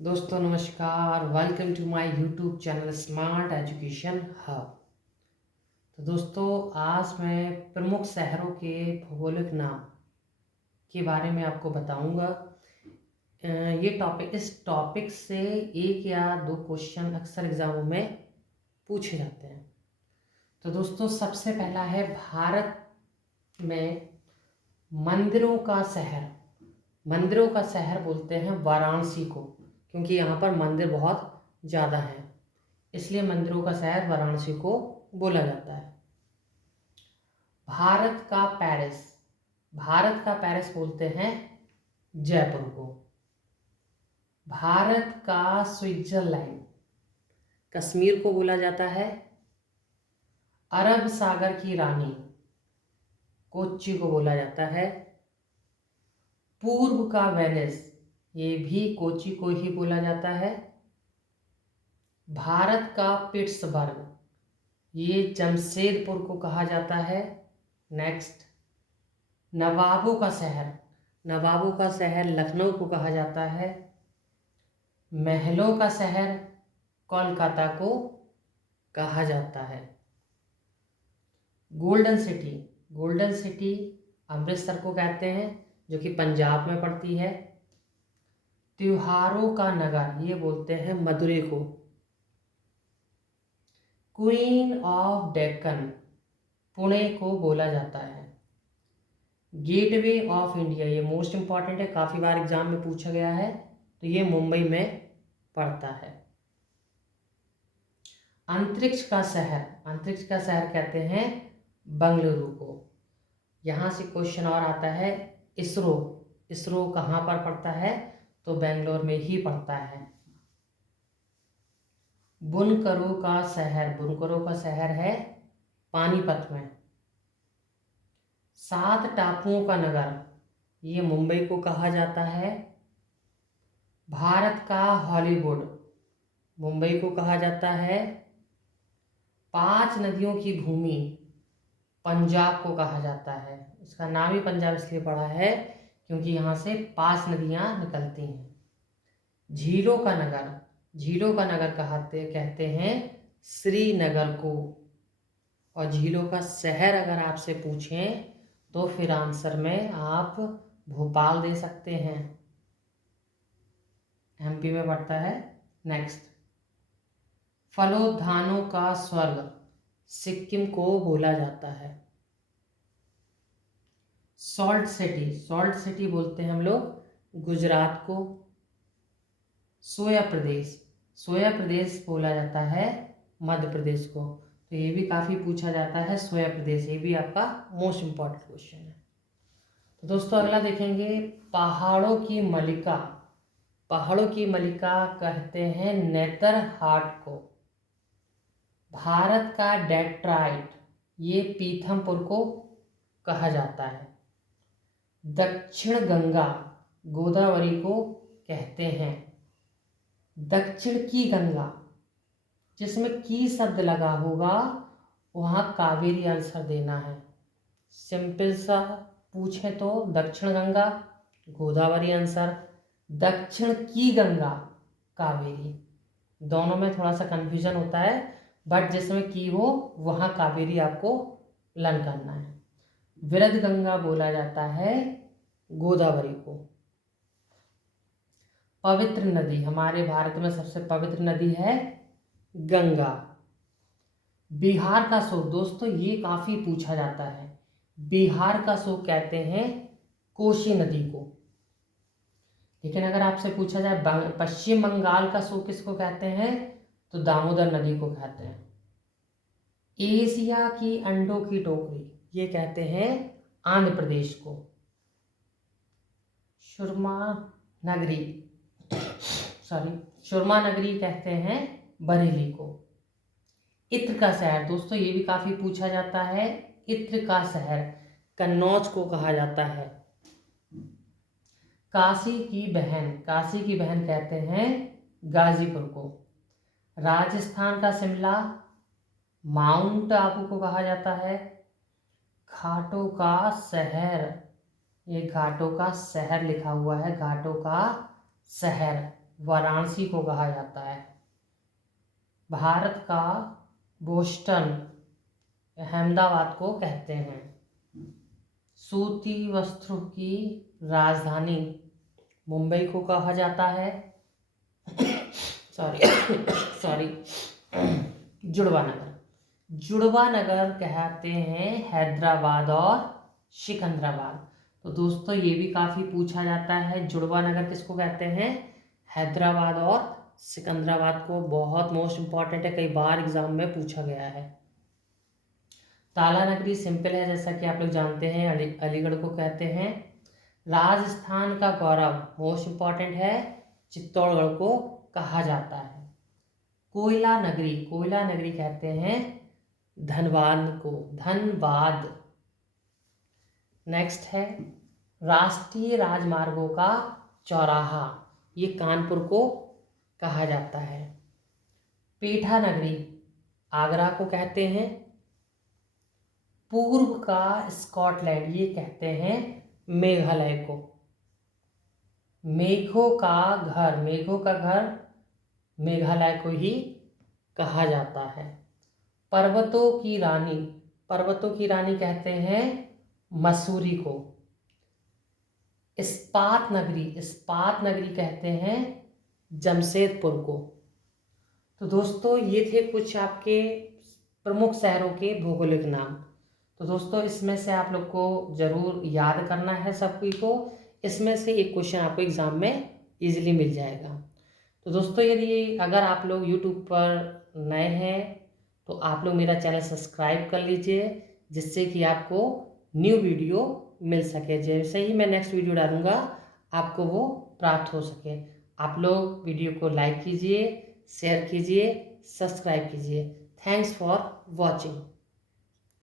दोस्तों नमस्कार, welcome to my YouTube channel smart education hub. तो दोस्तों आज मैं प्रमुख शहरों के भौगोलिक नाम के बारे में आपको बताऊंगा। इस टॉपिक से एक या दो क्वेश्चन अक्सर एग्जामों में पूछे जाते हैं। तो दोस्तों सबसे पहला है भारत में मंदिरों का शहर। मंदिरों का शहर बोलते हैं वाराणसी को, क्योंकि यहाँ पर मंदिर बहुत ज़्यादा हैं, इसलिए मंदिरों का शहर वाराणसी को बोला जाता है। भारत का पेरिस। भारत का पेरिस बोलते हैं जयपुर को। भारत का स्विट्जरलैंड कश्मीर को बोला जाता है। अरब सागर की रानी कोच्चि को बोला जाता है। पूर्व का वेनिस, ये भी कोच्चि को ही बोला जाता है। भारत का पिट्सबर्ग, ये जमशेदपुर को कहा जाता है। नेक्स्ट, नवाबों का शहर। नवाबों का शहर लखनऊ को कहा जाता है। महलों का शहर कोलकाता को कहा जाता है। Golden city. Golden city Amritsar को कहते हैं, जो कि पंजाब में पड़ती है। त्योहारों का नगर, ये बोलते हैं मदुरै को। क्वीन ऑफ डेक्कन पुणे को बोला जाता है। गेटवे ऑफ इंडिया, ये मोस्ट इंपॉर्टेंट है, काफ़ी बार एग्जाम में पूछा गया है, तो ये मुंबई में पड़ता है। अंतरिक्ष का शहर। अंतरिक्ष का शहर कहते हैं बंगलुरु को। यहाँ से क्वेश्चन और आता है, इसरो। इसरो कहाँ पर पड़ता है? तो बेंगलोर में ही पड़ता है। बुनकरों का शहर। बुनकरों का शहर है पानीपत में। 7 टापुओं का नगर, ये मुंबई को कहा जाता है। भारत का हॉलीवुड मुंबई को कहा जाता है। 5 नदियों की भूमि पंजाब को कहा जाता है। इसका नाम ही पंजाब इसलिए पड़ा है क्योंकि यहाँ से 5 नदियाँ निकलती हैं। झीलों का नगर। झीलों का नगर कहते हैं श्रीनगर को। और झीलों का शहर अगर आपसे पूछें तो फिर आंसर में आप भोपाल दे सकते हैं, एमपी में पड़ता है। नेक्स्ट, फलोद्यानों का स्वर्ग सिक्किम को बोला जाता है। Salt city. सॉल्ट सिटी बोलते हैं हम लोग गुजरात को। सोया प्रदेश। सोया प्रदेश बोला जाता है मध्य प्रदेश को। तो ये भी काफ़ी पूछा जाता है, सोया प्रदेश, ये भी आपका मोस्ट इम्पॉर्टेंट क्वेश्चन है। तो दोस्तों अगला देखेंगे, पहाड़ों की मलिका। पहाड़ों की मलिका कहते हैं नेतरहाट को। भारत का डेट्राइट, ये पीथमपुर को कहा जाता है। दक्षिण गंगा गोदावरी को कहते हैं। दक्षिण की गंगा, जिसमें की शब्द लगा होगा वहाँ कावेरी आंसर देना है। सिंपल सा पूछें तो दक्षिण गंगा गोदावरी आंसर, दक्षिण की गंगा कावेरी। दोनों में थोड़ा सा कन्फ्यूजन होता है, बट जिसमें की हो वहाँ कावेरी आपको लर्न करना है। वृद्ध गंगा बोला जाता है गोदावरी को। पवित्र नदी, हमारे भारत में सबसे पवित्र नदी है गंगा। बिहार का शोक, दोस्तों ये काफ़ी पूछा जाता है। बिहार का शोक कहते हैं कोसी नदी को। लेकिन अगर आपसे पूछा जाए पश्चिम बंगाल का शोक किसको कहते हैं, तो दामोदर नदी को कहते हैं। एशिया की अंडों की टोकरी, ये कहते हैं आंध्र प्रदेश को। सुरमा नगरी सुरमा नगरी कहते हैं बरेली को। इत्र का शहर, दोस्तों ये भी काफ़ी पूछा जाता है। इत्र का शहर कन्नौज को कहा जाता है। काशी की बहन, काशी की बहन कहते हैं गाजीपुर को। राजस्थान का शिमला माउंट आबू को कहा जाता है। घाटों का शहर, ये घाटों का शहर लिखा हुआ है, घाटों का शहर वाराणसी को कहा जाता है। भारत का बोस्टन अहमदाबाद को कहते हैं। सूती वस्त्रों की राजधानी मुंबई को कहा जाता है। सॉरी जुड़वा नगर कहते हैं हैदराबाद और सिकंदराबाद। तो दोस्तों ये भी काफ़ी पूछा जाता है, जुड़वा नगर किसको कहते हैं? हैदराबाद और सिकंदराबाद को। बहुत मोस्ट इम्पॉर्टेंट है, कई बार एग्जाम में पूछा गया है। ताला नगरी सिंपल है, जैसा कि आप लोग जानते हैं, अलीगढ़ को कहते हैं। राजस्थान का गौरव मोस्ट इम्पॉर्टेंट है, चित्तौड़गढ़ को कहा जाता है। कोयला नगरी कहते हैं धनबाद को, धनबाद। नेक्स्ट है राष्ट्रीय राजमार्गों का चौराहा, ये कानपुर को कहा जाता है। पेठा नगरी आगरा को कहते हैं। पूर्व का स्कॉटलैंड, ये कहते हैं मेघालय को। मेघों का घर मेघालय को ही कहा जाता है। पर्वतों की रानी कहते हैं मसूरी को। इस्पात नगरी कहते हैं जमशेदपुर को। तो दोस्तों ये थे कुछ आपके प्रमुख शहरों के भौगोलिक नाम। तो दोस्तों इसमें से आप लोग को ज़रूर याद करना है सभी को, इसमें से एक क्वेश्चन आपको एग्ज़ाम में इजीली मिल जाएगा। तो दोस्तों यदि अगर आप लोग YouTube पर नए हैं तो आप लोग मेरा चैनल सब्सक्राइब कर लीजिए, जिससे कि आपको न्यू वीडियो मिल सके। जैसे ही मैं नेक्स्ट वीडियो डालूँगा आपको वो प्राप्त हो सके। आप लोग वीडियो को लाइक कीजिए, शेयर कीजिए, सब्सक्राइब कीजिए। Thanks for watching.